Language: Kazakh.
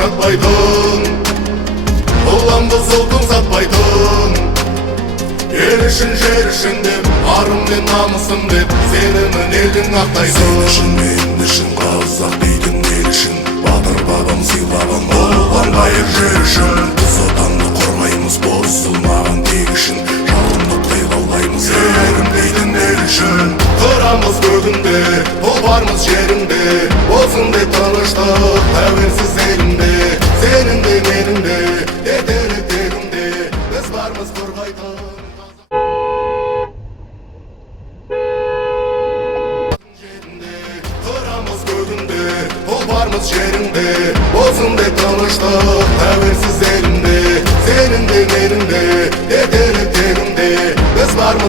жашатпайтын, ұлан бұзылдың сатпайтын. Ел үшін жер үшін деп, арым мен намысым деп, сенімін елдің ақтайсың. Сен үшін мен үшін қазақ дейтін ел үшін, батыр бабам сыйлаған ұлан қайыр жер үшін. Қыз отанды қорғаймыз бұзылмаған тек үшін, жалынды қиғалаймыз ерім дейтін ел үшін. Тұрамыз көгінде, ұлбармыз жерінде, болсын деп тыныштық тәуелсіз елімде. Сенің де менің де етері тегімде, біз бармыз қорғайтын. Тұрамыз көгінде, ұлбармыз жерінде, болсын деп тыныштық тәуелсіз елімде. Сенің де менің де